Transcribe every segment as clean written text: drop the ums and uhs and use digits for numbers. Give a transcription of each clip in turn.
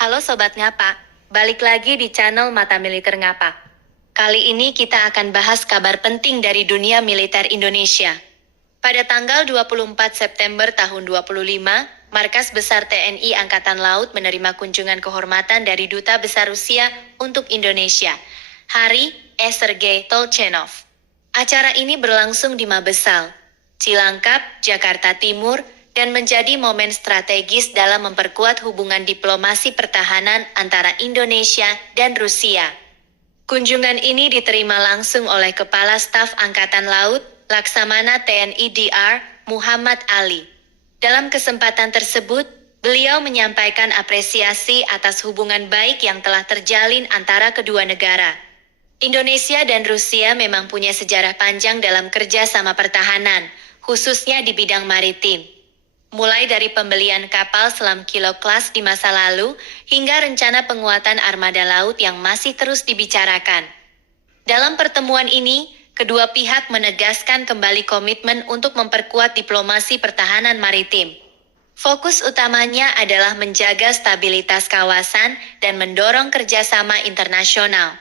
Halo Sobat Ngapak, balik lagi di channel Mata Militer Ngapak. Kali ini kita akan bahas kabar penting dari dunia militer Indonesia. Pada tanggal 24 September tahun 25, Markas Besar TNI Angkatan Laut menerima kunjungan kehormatan dari Duta Besar Rusia untuk Indonesia, Hari E. Sergei Tolchenov. Acara ini berlangsung di Mabesal, Cilangkap, Jakarta Timur, dan menjadi momen strategis dalam memperkuat hubungan diplomasi pertahanan antara Indonesia dan Rusia. Kunjungan ini diterima langsung oleh Kepala Staf Angkatan Laut, Laksamana TNI Dr. Muhammad Ali. Dalam kesempatan tersebut, beliau menyampaikan apresiasi atas hubungan baik yang telah terjalin antara kedua negara. Indonesia dan Rusia memang punya sejarah panjang dalam kerja sama pertahanan, khususnya di bidang maritim. Mulai dari pembelian kapal selam Kilo Class di masa lalu, hingga rencana penguatan armada laut yang masih terus dibicarakan. Dalam pertemuan ini, kedua pihak menegaskan kembali komitmen untuk memperkuat diplomasi pertahanan maritim. Fokus utamanya adalah menjaga stabilitas kawasan dan mendorong kerjasama internasional.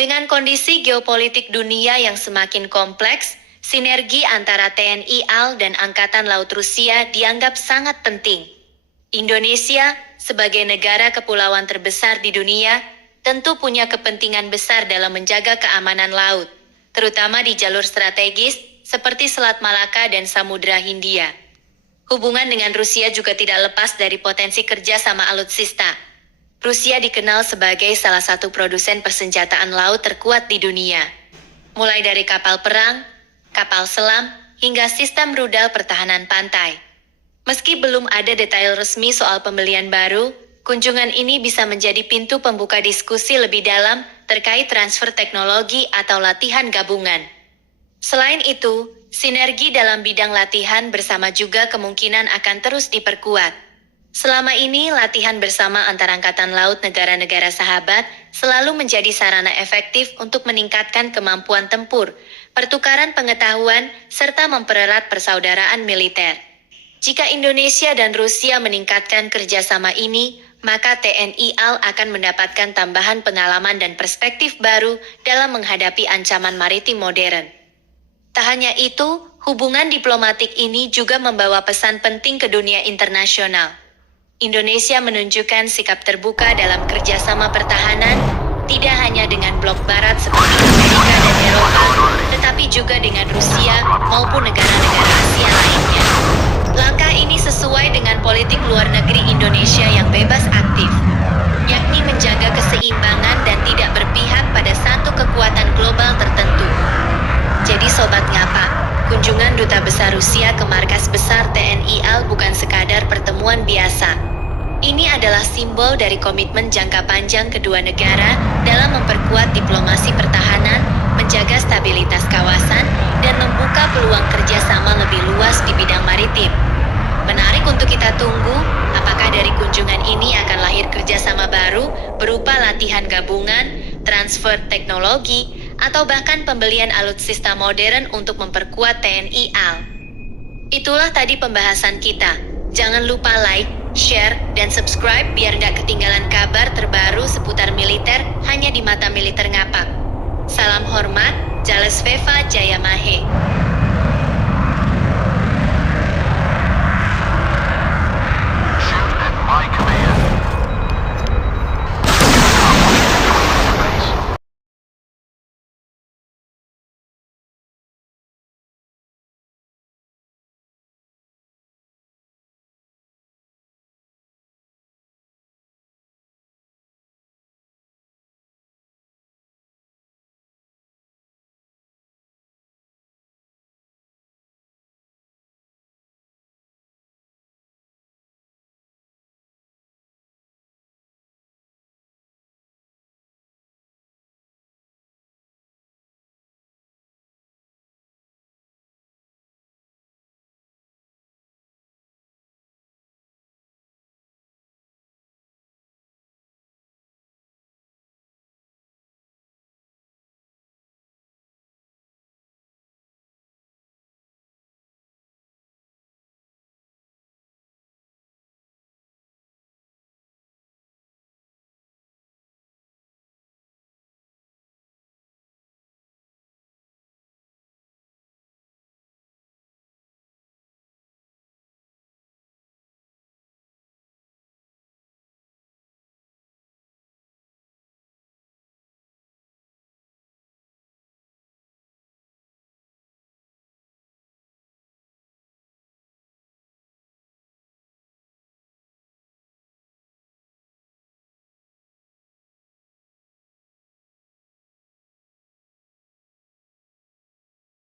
Dengan kondisi geopolitik dunia yang semakin kompleks, sinergi antara TNI AL dan Angkatan Laut Rusia dianggap sangat penting. Indonesia, sebagai negara kepulauan terbesar di dunia, tentu punya kepentingan besar dalam menjaga keamanan laut, terutama di jalur strategis seperti Selat Malaka dan Samudra Hindia. Hubungan dengan Rusia juga tidak lepas dari potensi kerjasama alutsista. Rusia dikenal sebagai salah satu produsen persenjataan laut terkuat di dunia. Mulai dari kapal perang, kapal selam, hingga sistem rudal pertahanan pantai. Meski belum ada detail resmi soal pembelian baru, kunjungan ini bisa menjadi pintu pembuka diskusi lebih dalam terkait transfer teknologi atau latihan gabungan. Selain itu, sinergi dalam bidang latihan bersama juga kemungkinan akan terus diperkuat. Selama ini, latihan bersama antara Angkatan Laut negara-negara sahabat selalu menjadi sarana efektif untuk meningkatkan kemampuan tempur, pertukaran pengetahuan, serta mempererat persaudaraan militer. Jika Indonesia dan Rusia meningkatkan kerjasama ini, maka TNI AL akan mendapatkan tambahan pengalaman dan perspektif baru dalam menghadapi ancaman maritim modern. Tak hanya itu, hubungan diplomatik ini juga membawa pesan penting ke dunia internasional. Indonesia menunjukkan sikap terbuka dalam kerjasama pertahanan, tidak hanya dengan blok barat seperti Amerika dan Eropa, tetapi juga dengan Rusia maupun negara-negara Asia lainnya. Langkah ini sesuai dengan politik luar negeri Indonesia yang bebas aktif, yakni menjaga keseimbangan dan tidak berpihak pada satu kekuatan global tertentu. Jadi Sobat Ngapak, kunjungan Duta Besar Rusia ke Markas Besar TNI AL bukan sekadar pertemuan biasa. Ini adalah simbol dari komitmen jangka panjang kedua negara dalam memperkuat diplomasi pertahanan, menjaga stabilitas kawasan, dan membuka peluang kerjasama lebih luas di bidang maritim. Menarik untuk kita tunggu, apakah dari kunjungan ini akan lahir kerjasama baru berupa latihan gabungan, transfer teknologi, atau bahkan pembelian alutsista modern untuk memperkuat TNI AL. Itulah tadi pembahasan kita. Jangan lupa like, share, dan subscribe biar gak ketinggalan kabar terbaru seputar militer hanya di Mata Militer Ngapak. Salam hormat, Jalesveva Jayamahe.